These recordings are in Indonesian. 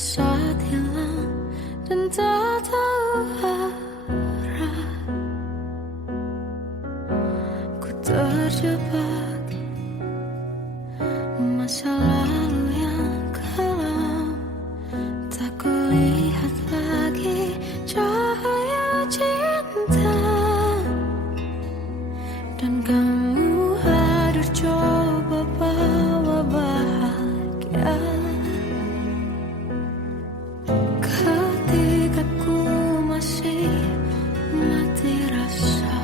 saat hilang dan tak tahu arah. Ku terjebak masa lalu yang kelam, tak kulihat lagi cahaya cinta. Dan kamu hadir coba bawa bahagia ketika ku masih mati rasa.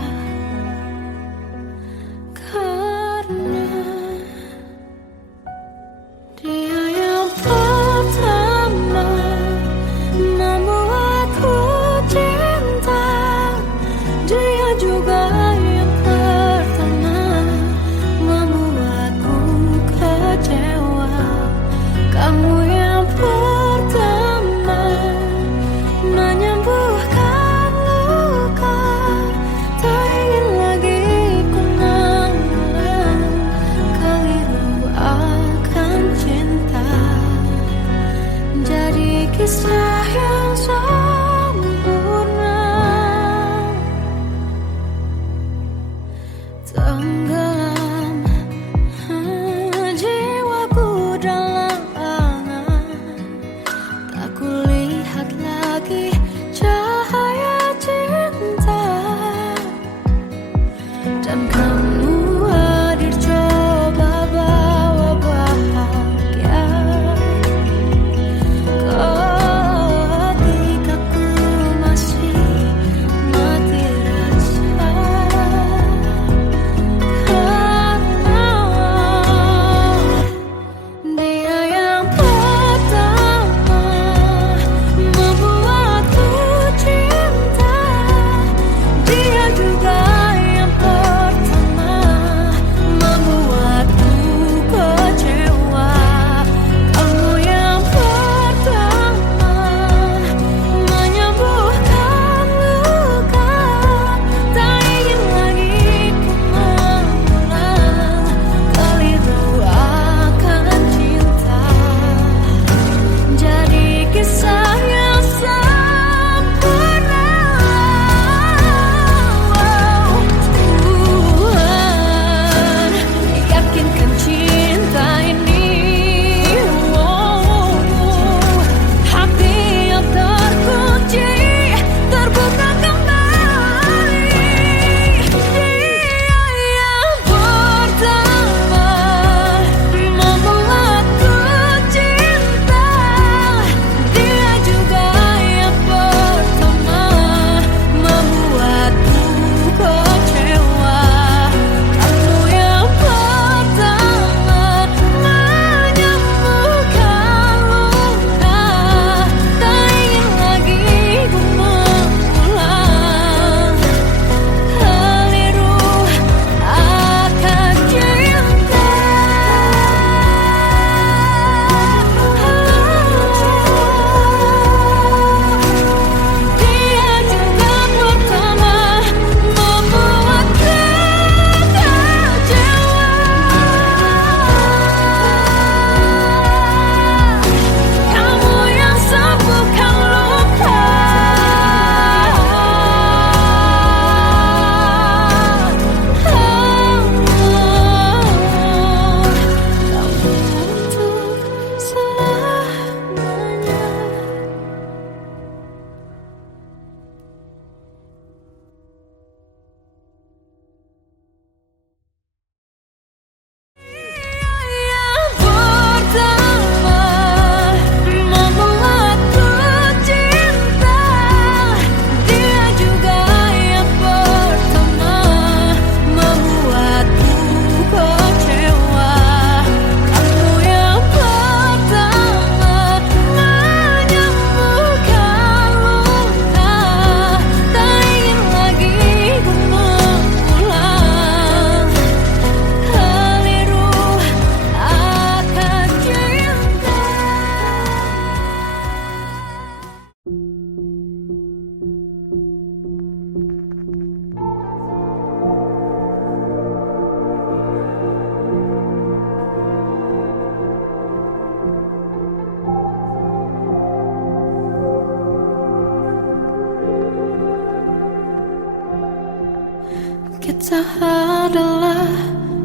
Kita adalah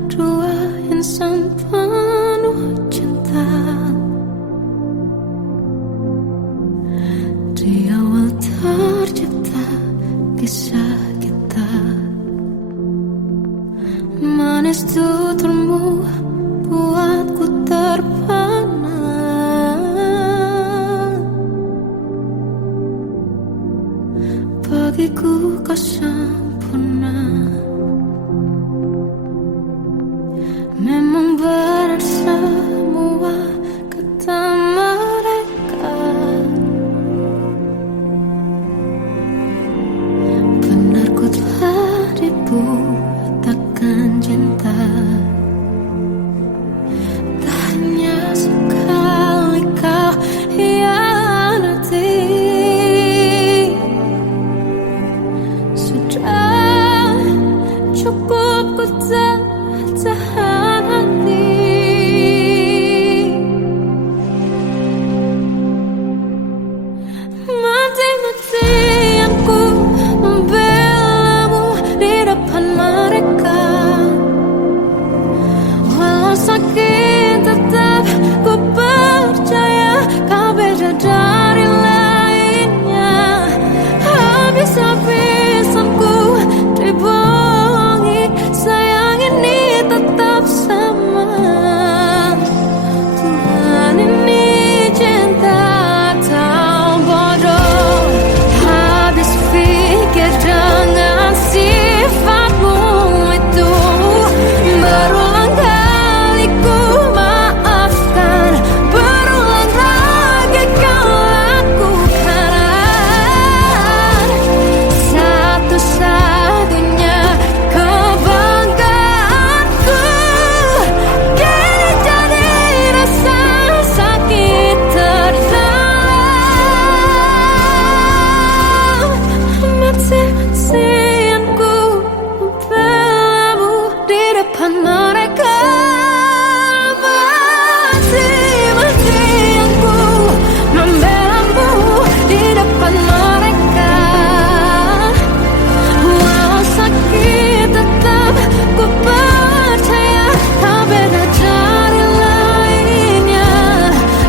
dua insan penuh cinta. Di awal tercipta kisah kita, manis tuturmu buatku terpana. Bagiku kau sempurna. Memang benar semua kata mereka, benar ku telah dibutakan cinta. Tak hanya sekali kau hianati, sudah cukup ku tahan hati. Mati-matian ku membelamu di depan mereka. Walau sakit tetap ku percaya kau beda dari lainnya. Habis-habisan ku dibohongi, sayang ini tetap sama. Tuhan ini cinta atau bodoh. Habis pikir dengan sifatmu itu, berulang kali ku maafkan, berulang lagi kau lakukan. Satu-satunya kebanggaanku kini jadi rasa sakit terdalam. Mati-matian ku membelamu di depan mereka. Mati-matian ku membelamu di depan mereka. Walau sakit tetap ku percaya kau beda dari lainnya.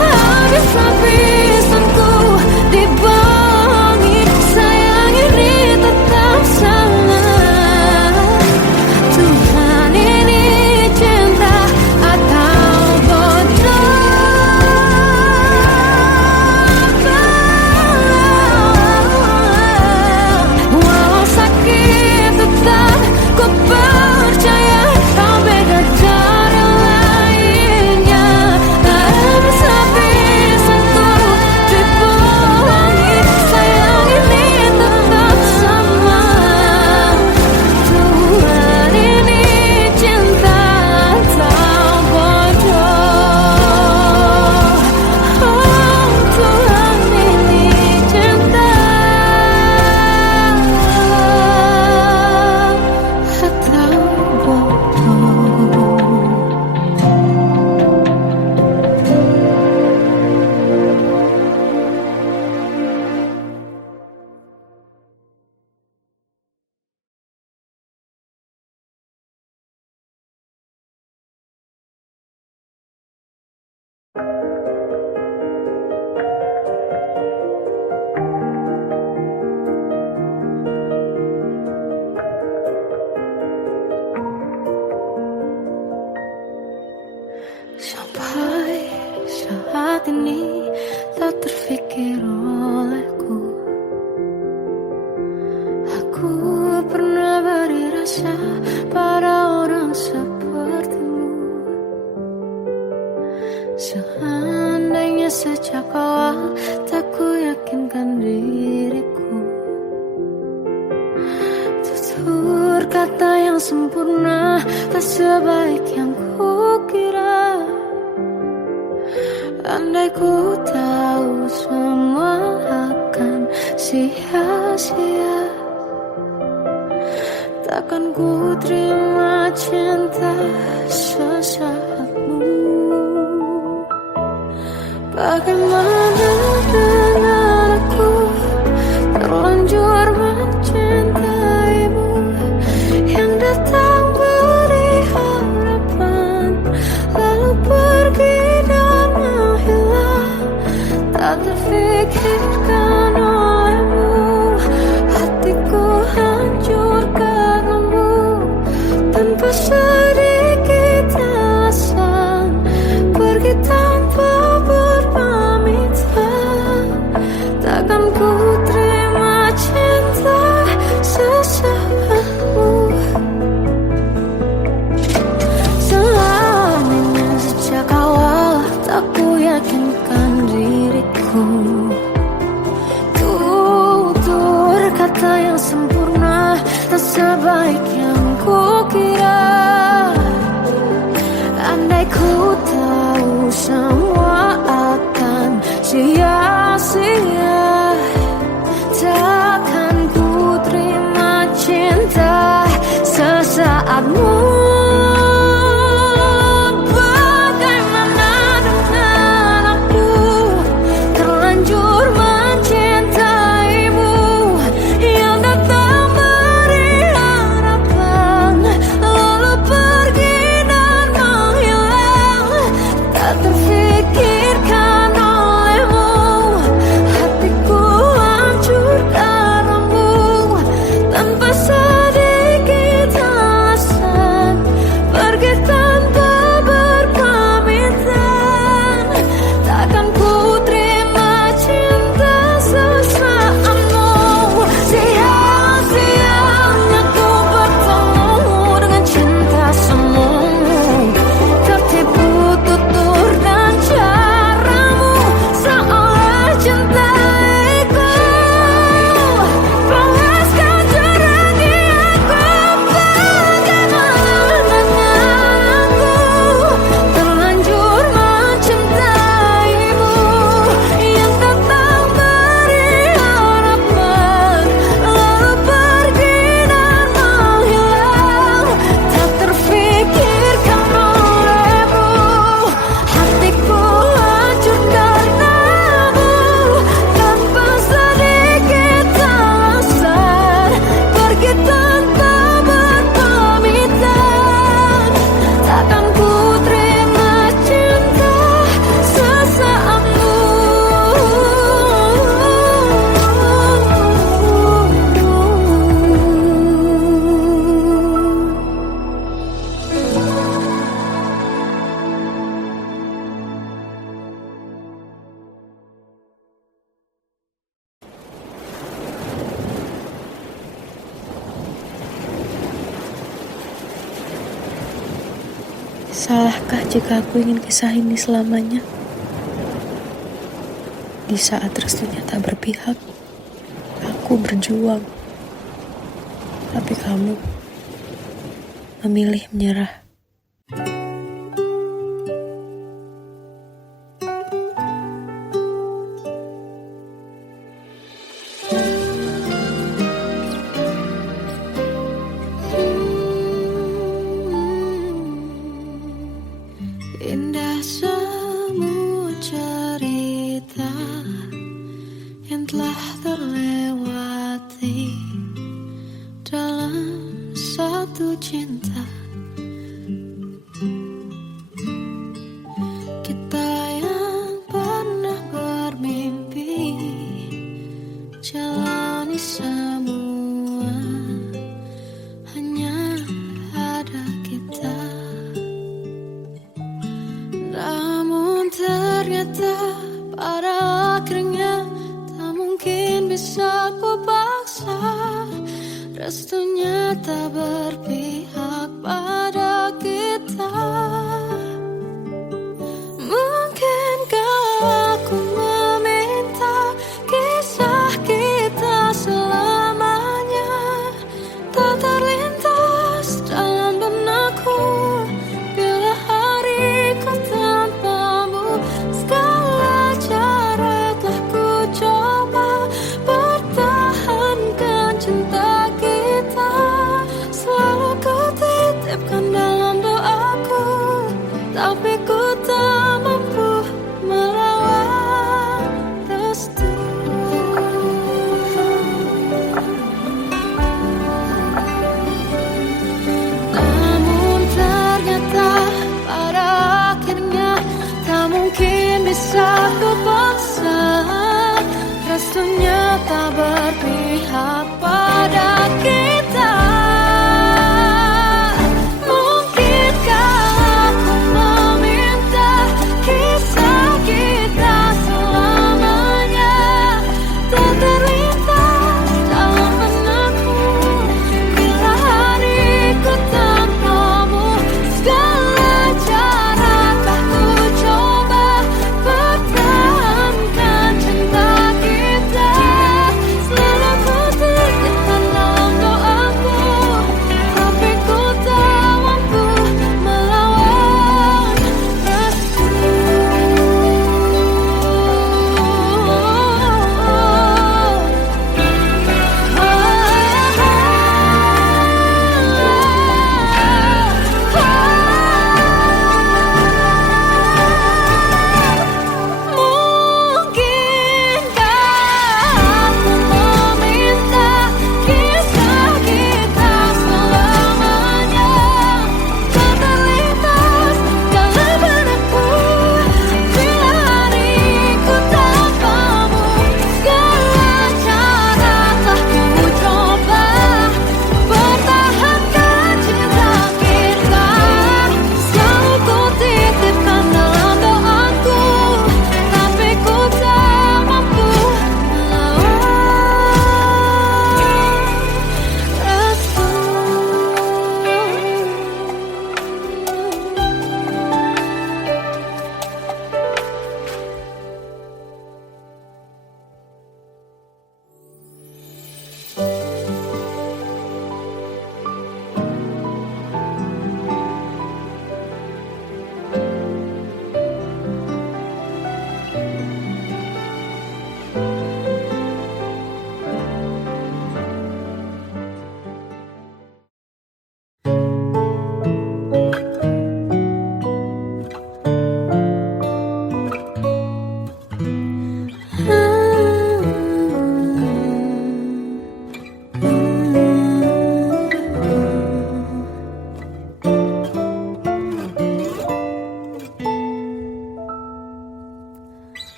Habis-habisan ku dibohongi, sayang ini tetap sama. Tuhan ini cinta atau bodoh. Walau sakit tetap ku percaya kau beda dari lainnya. Habis-habisan ku dibohongi, sayang ini tetap sama. Tuhan ini cinta atau bodoh. Oh, Tuhan ini cinta atau bodoh. Sampai saat ini tak terfikir olehku, aku pernah beri rasa pada orang sepertimu. Seandainya sejak awal tak ku yakinkan diriku, tutur kata yang sempurna tak sebaik yang kukira. Andai ku tahu semua akan sia-sia, takkan ku terima cinta sesaatmu. Bagaimana dengan aku terlanjur mencintaimu, yang kata yang sempurna, tak sebaik yang kukira. Andai ku tahu semua akan sia-sia, takkan ku terima cinta sesaatmu. Bagaimana dengan aku, terlanjur mencintaimu, yang datang beri harapan, lalu pergi dan menghilang, tak terfikirkan olehmu. Hatiku hancur karenamu, tanpa sedikit alasan, pergi tanpa berpamitan. Takkan ku terima cinta sesaatmu. Sia-sianya ku bertemu dengan cinta semu, tertipu tutur dan caramu, seolah cintaiku. Panaskan jerangi aku, bagaimana dengan aku, terlanjur mencintaimu, yang datang beri harapan, lalu pergi dan menghilang, tak terfikirkan olehmu. Hatiku hancur karenamu, tanpa sedikit alasan, pergi tanpa berpamitan. Takkan ku terima cinta sesaatmu. Salahkah jika aku ingin kisah ini selamanya? Di saat restunya tak berpihak, aku berjuang. Tapi kamu memilih menyerah. Indah semua cerita yang telah terlewati dalam satu cinta. Kita yang pernah bermimpi jalani semua, hanya ada kita. Namun ternyata pada akhirnya tak mungkin bisa ku paksa, restunya tak berpihak pada kita. Mungkinkah aku meminta kisah kita selamanya tak terlintas dalam benakku, bila hariku tanpamu. Segala cara telah ku coba pertahankan cinta kita, selalu ku titipkan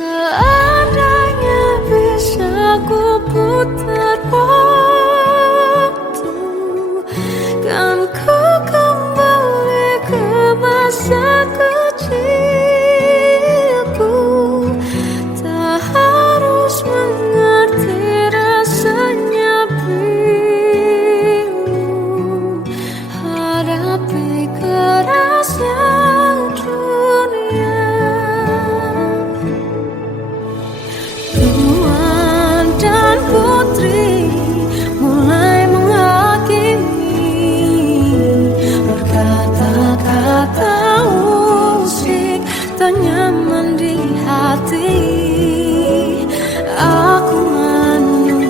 Seandainya bisa ku putar waktu, kan ku kembali ke masa kecilku. Tak harus mengerti rasanya bingung hadapi kerasnya dunia. Tuan dan putri mulai menghakimi, berkata-kata usik tak nyaman di hati. Aku manusia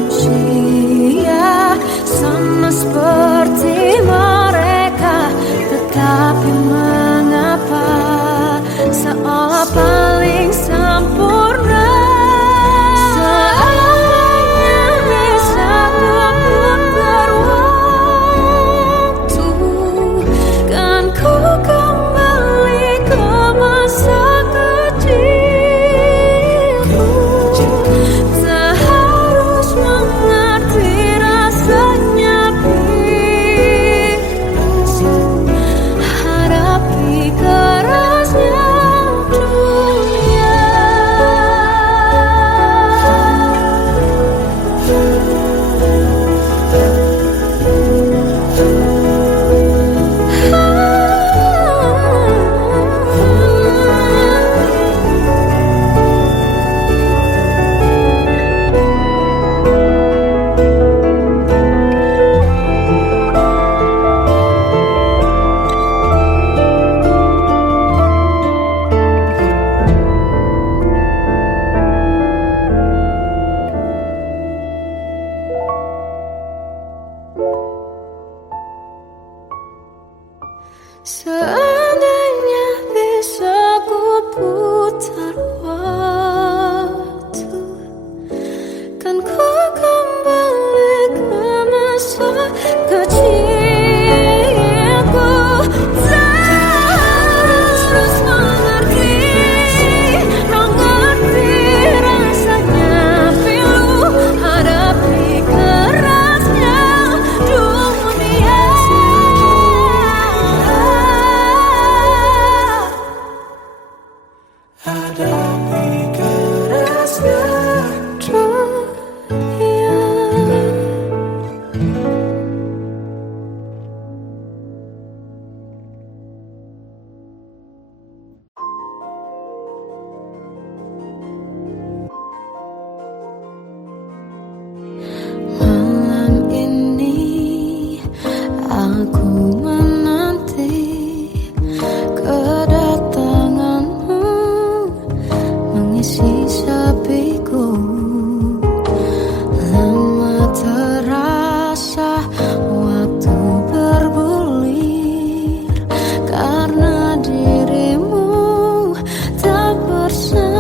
sama seperti mereka, tetapi mengapa seolah paling sempurna. Seandainya bisa ku putar waktu, kan ku kembali ke masa kecilku. Tak harus mengerti rasanya bingung hadapi kerasnya dunia. Seandainya bisa ku putar waktu, kan ku kembali ke masa kecilku. Tak harus mengerti rasanya pilu hadapi kerasnya dunia. Hadapi kerasnya dunia. Malam ini aku menanti kedatanganmu mengisi sepiku. Lama terasa waktu bergulir karena dirimu tak bersamaku.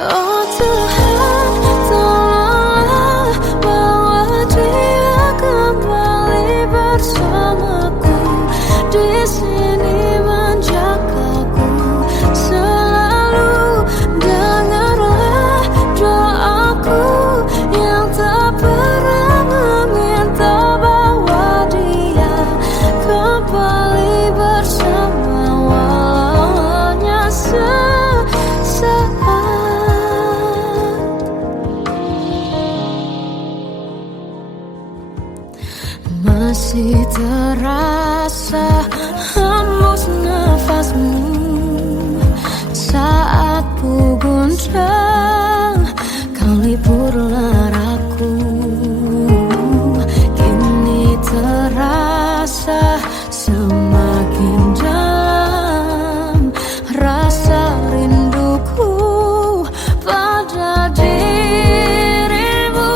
Oh Tuhan, tolonglah bawa dia kembali bersamaku. Di sini menjagaku selalu. Dengarlah doaku yang tak pernah meminta, bawa dia kembali bersama walau hanya sesaat. Masih terasa hembus nafasmu saat ku guncang kau lipurlah aku. Kini terasa semakin dalam rasa rinduku pada dirimu.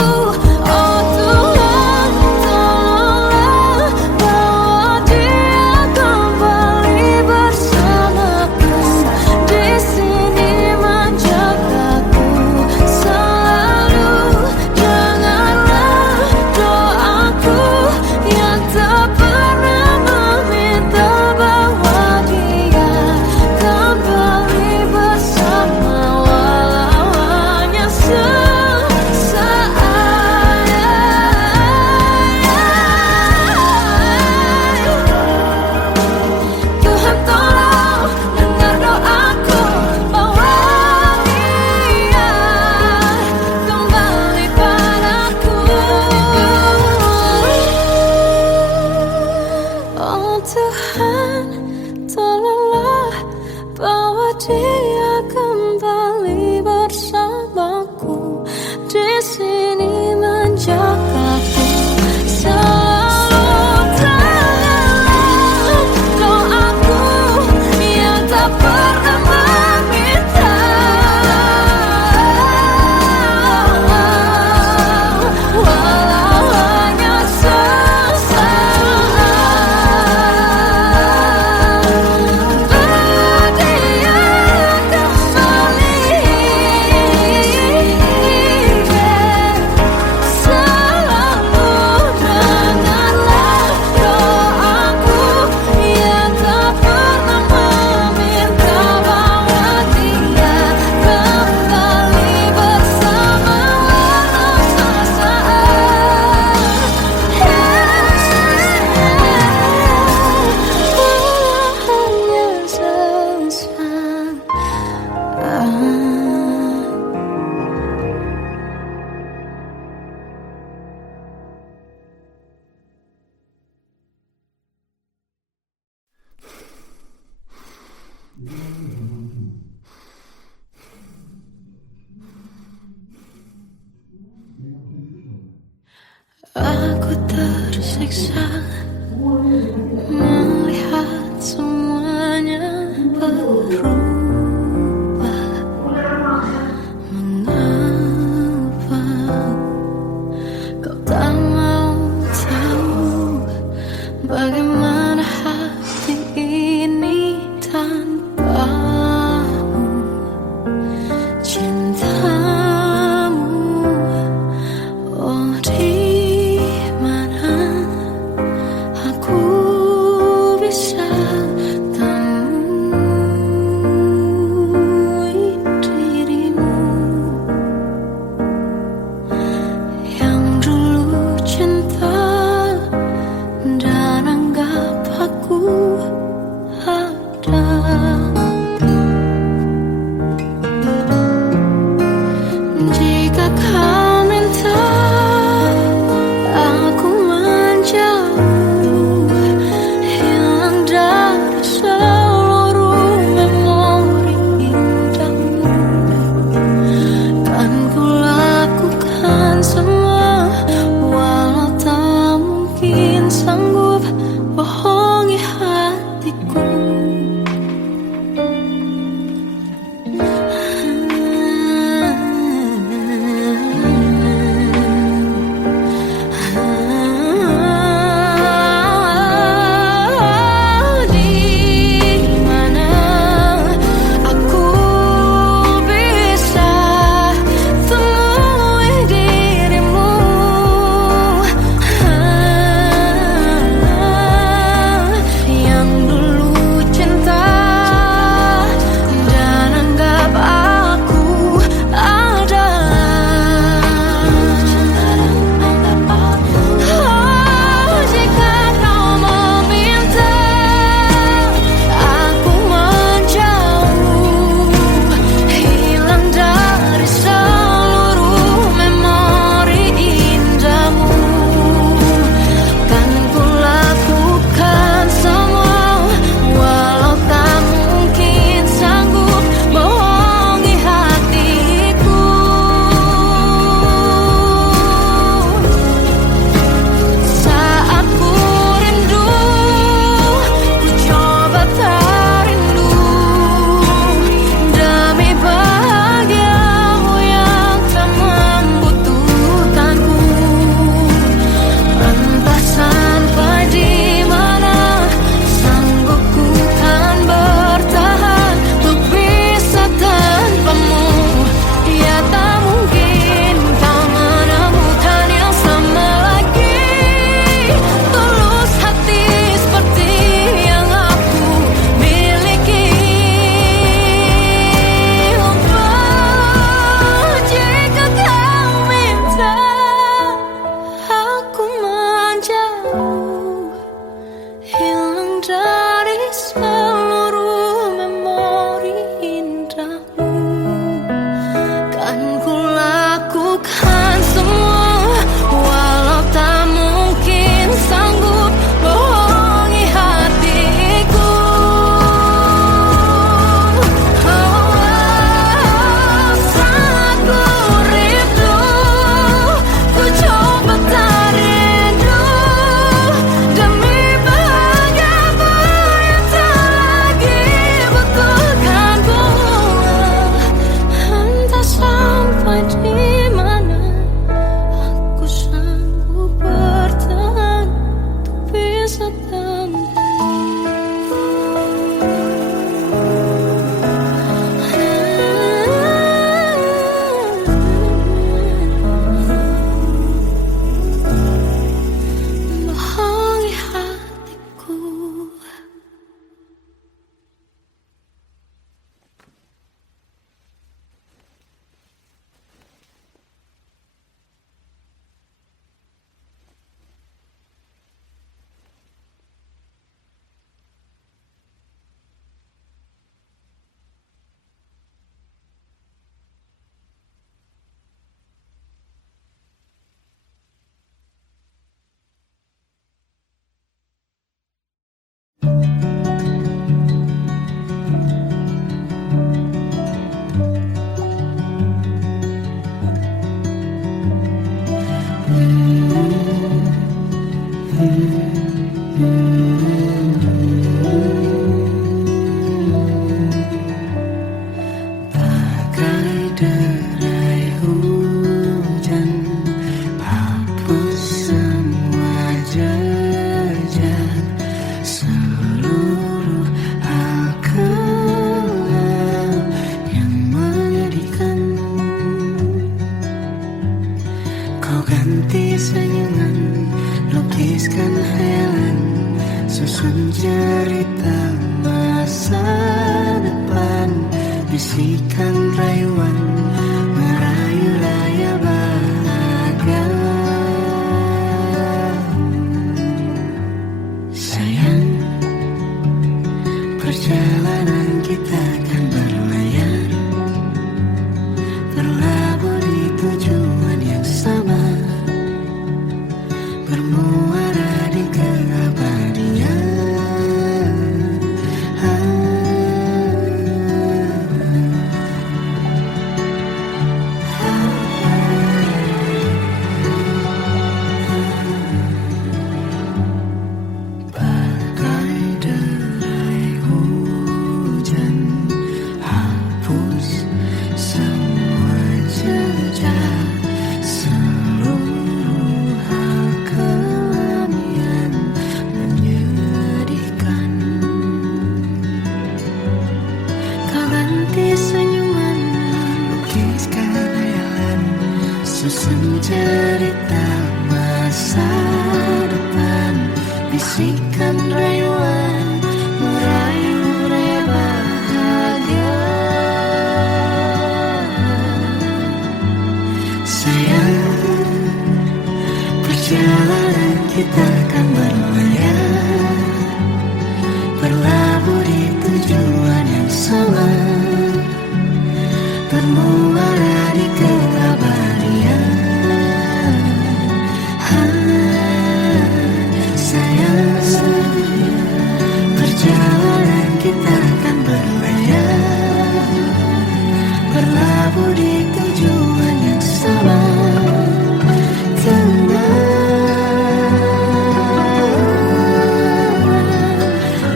Oh Tuhan, tolonglah bawa dia kembali bersamaku. Di sini menjagaku Aku tersiksa melihat semuanya berubah. Mengapa kau tak mau tahu bagaimana hati ini tanpamu? Cintamu, oh di mana bisikan rayuan merayu raya bahagia. Sayang, perjalanan kita akan berlayar, berlabuh di tujuan yang sama, bermuara di keabadian. Bagai derai hujan, hapus semua jejak, seluruh hal kelam yang menyedihkan. Kau ganti senyuman, lukiskan hayalan, susun cerita masa depan, bisikan rayuan merayu raya bahagia. Sayang, perjalanan kita akan berlayar, berlabuh di tujuan yang sama, bermuara di keabadian. Sayang, perjalanan kita akan berlayar, berlabuh di tujuan yang sama.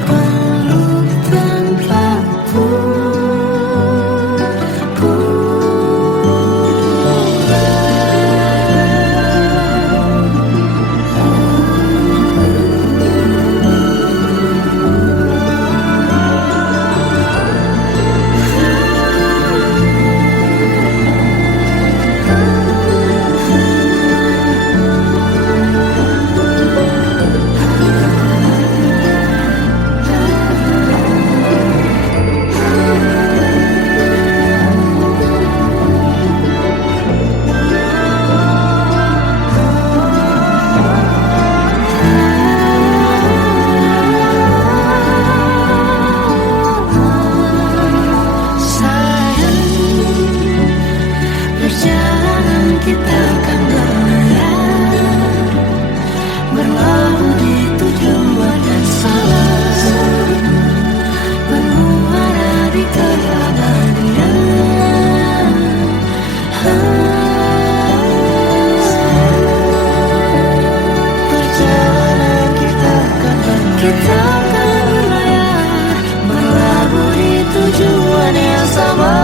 Peluk tempatku, perjalanan kita akan berlayar, berlabuh di tujuan yang sama, bermuara di keabadian. Perjalanan kita akan berlayar, berlabuh di tujuan yang sama.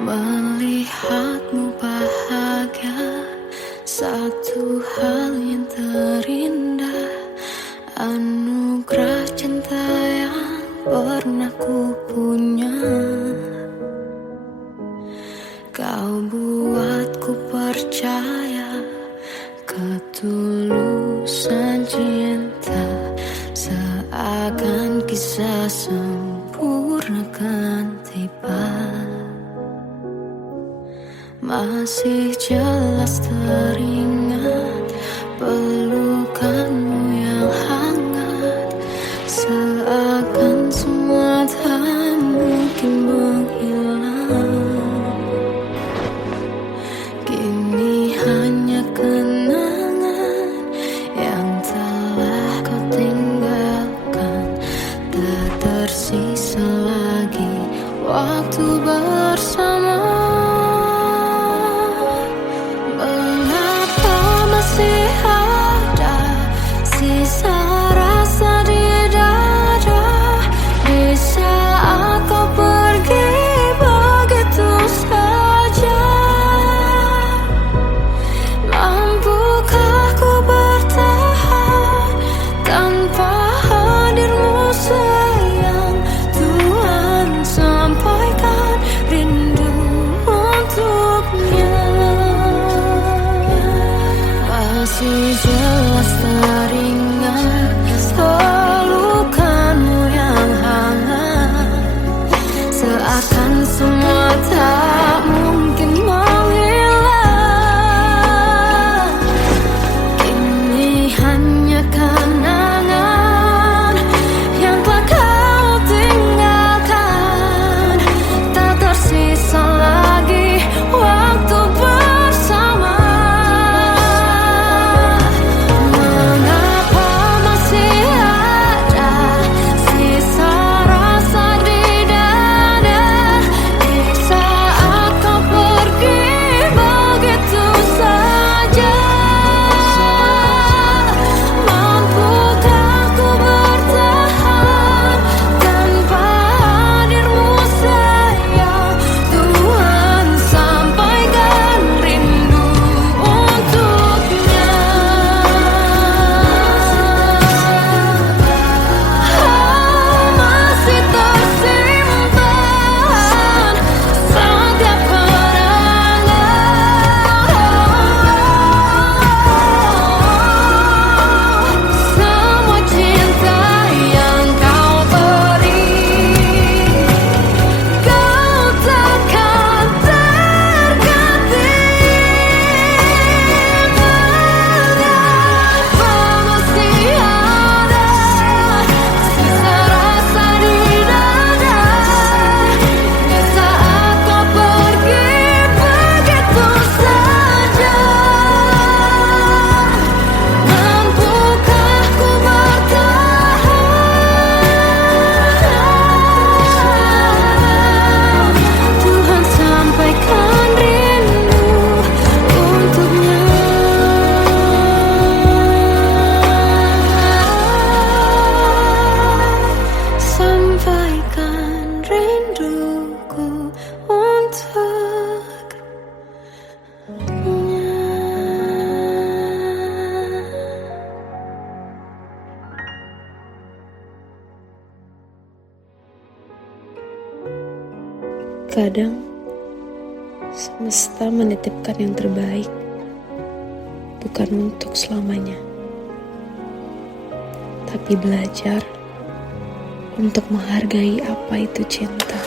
Melihatmu bahagia, satu hal yang terindah, anugerah cinta yang pernah ku punya. Kau buatku percaya ketulusan cinta, seakan kisah sempurna kan tiba. Masih jelas teringat pelukanmu yang hangat, Kadang semesta menitipkan yang terbaik, bukan untuk selamanya, tapi belajar untuk menghargai apa itu cinta.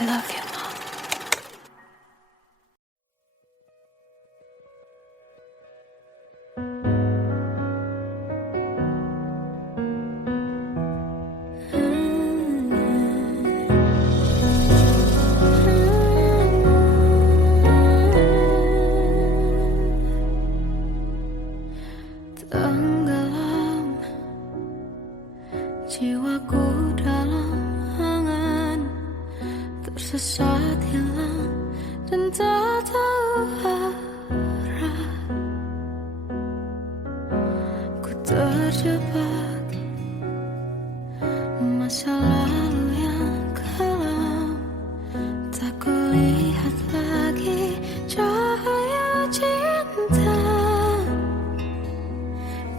I love you, Mom. Tenggelam jiwaku dalam angan, tersesat hilang dan tak tahu arah. Ku terjebak masa lalu yang kelam, tak kulihat lagi cahaya cinta.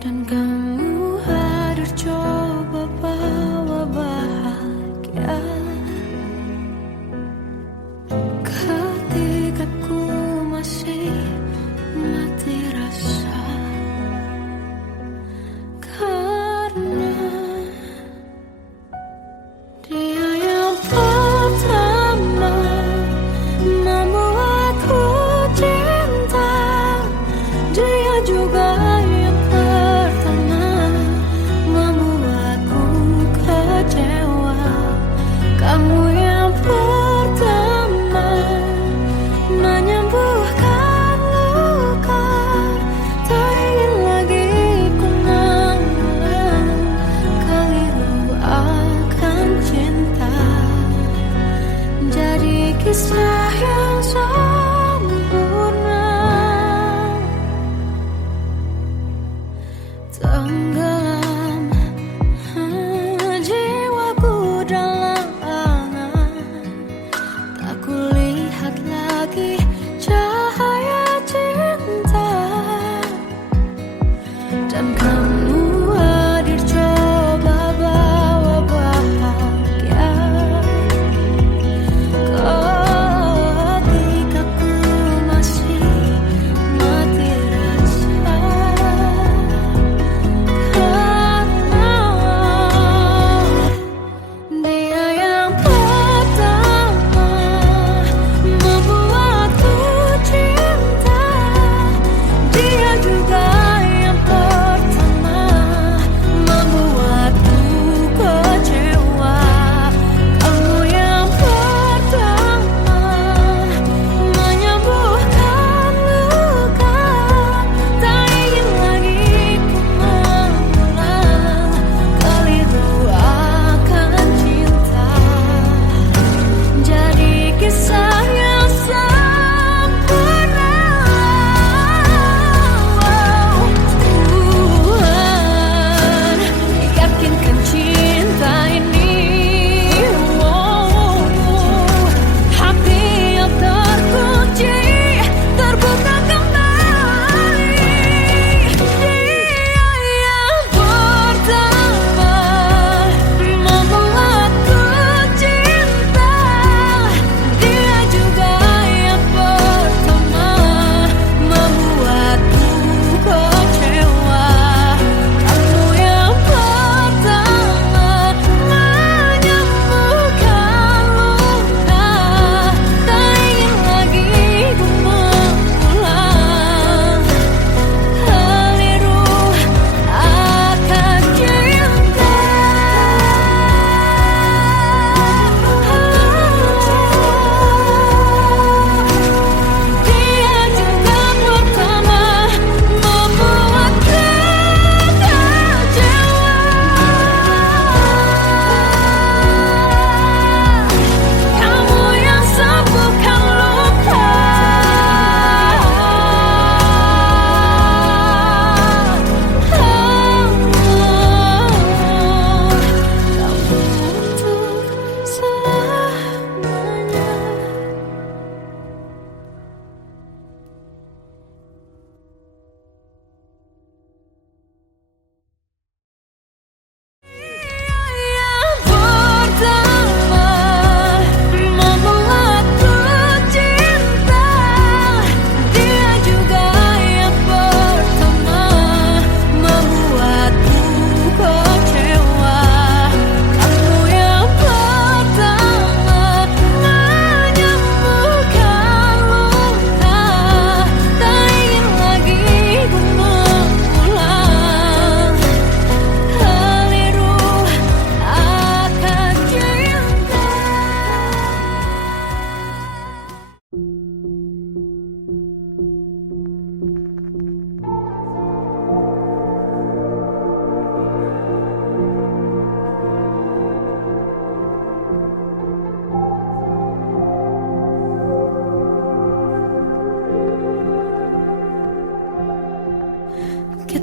Dan kamu hadir coba bawa bahagia ketika ku masih mati rasa. Karena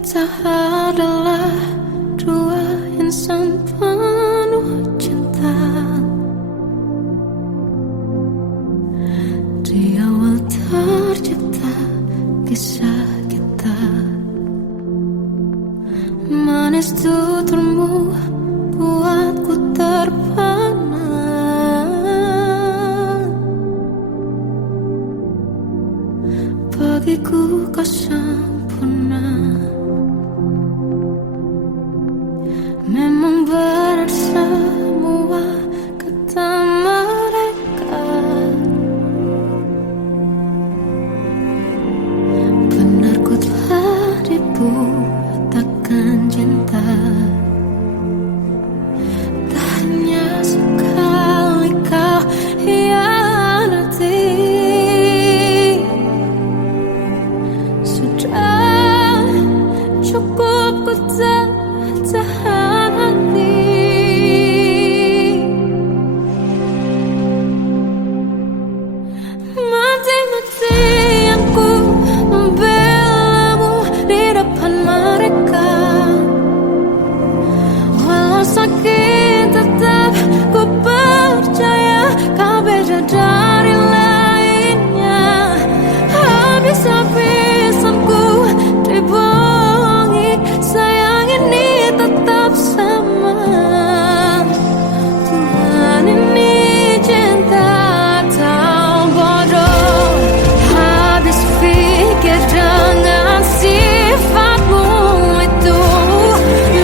Kita adalah dua insan penuh cinta. Di awal tercipta kisah kita. Manis tuturmu buatku terpana. Bagiku kau sempurna. Memang berat semua kata mereka. Benar ku telah dibutakan cinta. Tak hanya sekali kau hianati. Sudah cukup ku tahan hati. Mati-matian ku membelamu di depan mereka. Walau sakit tetap ku percaya kau beda dari lainnya. Habis-habisan ku dibohongi, sayang ini tetap sama. Tuhan ini cinta atau bodoh. Habis pikir dengan sifatmu itu.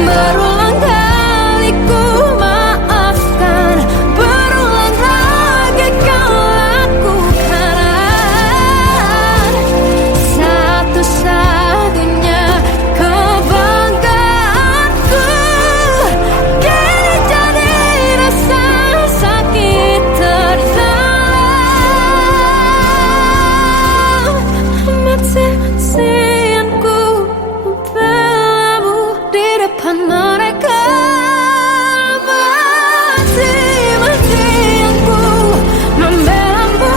Berulang kali ku maafkan, berulang lagi kau lakukan. Satu-satunya kebanggaanku kini jadi rasa sakit terdalam. Mati-matian ku membelamu di depan mereka. Mati-matian ku membelamu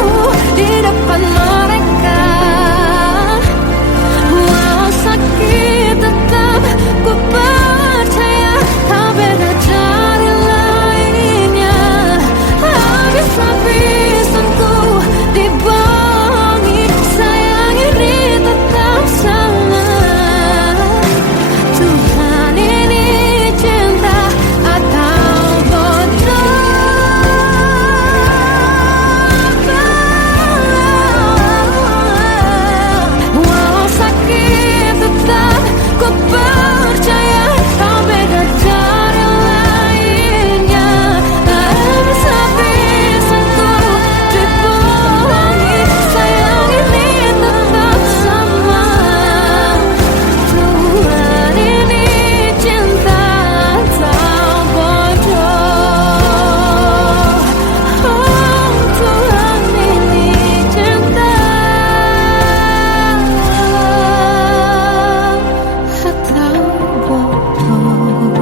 di depan mereka. Walau sakit tetap ku percaya kau beda dari lainnya. Habis-habisan ku dibohongi, sayang ini tetap sama. Tuhan ini cinta atau bodoh. Walau sakit tetap ku percaya kau beda dari lainnya. Habis-habisan ku dibohongi, sayang ini tetap sama. Tuhan ini cinta atau bodoh. Oh, Tuhan ini cinta atau bodoh.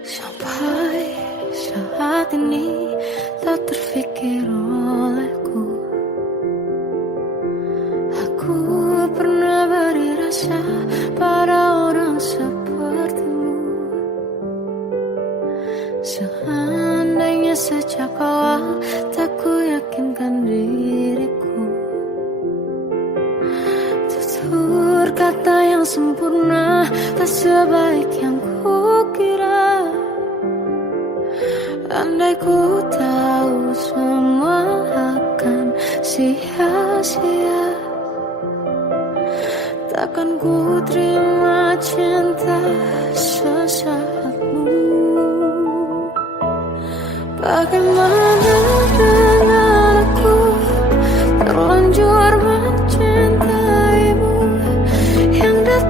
Sampai saat ini tak terfikir olehku. Aku pernah beri rasa pada orang sepertimu. Seandainya sejak awal tak ku yakinkan diriku. Tutur kata yang sempurna tak sebaik yang ku kira. Andai ku tahu semua akan sia-sia, takkan ku terima cinta sesaatmu. Bagaimana dengan aku terlanjur mencintaimu, yang datang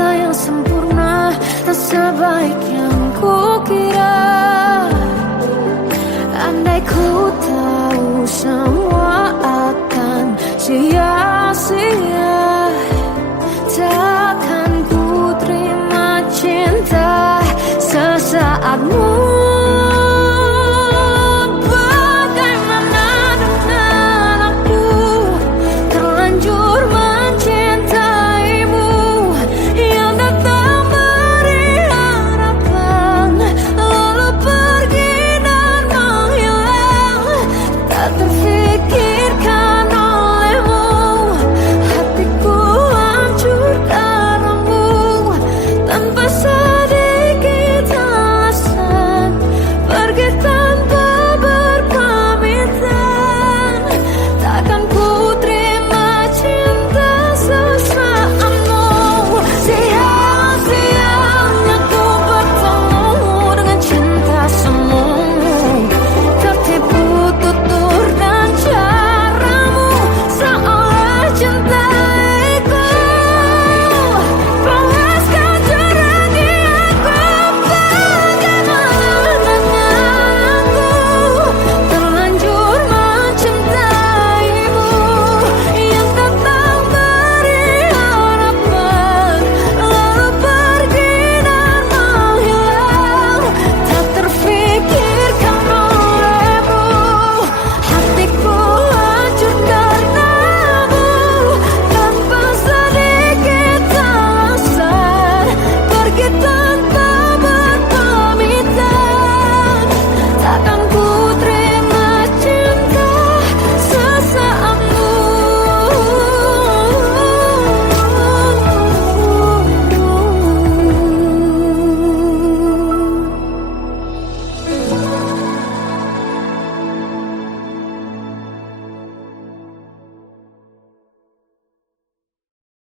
Cinta yang sempurna tak sebaik yang kukira. Andai ku tahu semua akan sia-sia.